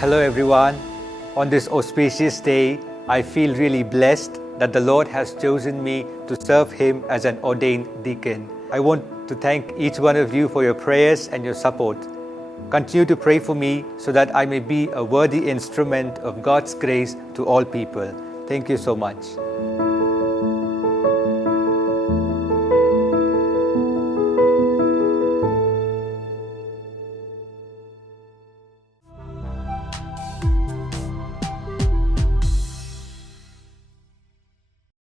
Hello everyone. On this auspicious day, I feel really blessed that the Lord has chosen me to serve Him as an ordained deacon. I want to thank each one of you for your prayers and your support. Continue to pray for me so that I may be a worthy instrument of God's grace to all people. Thank you so much.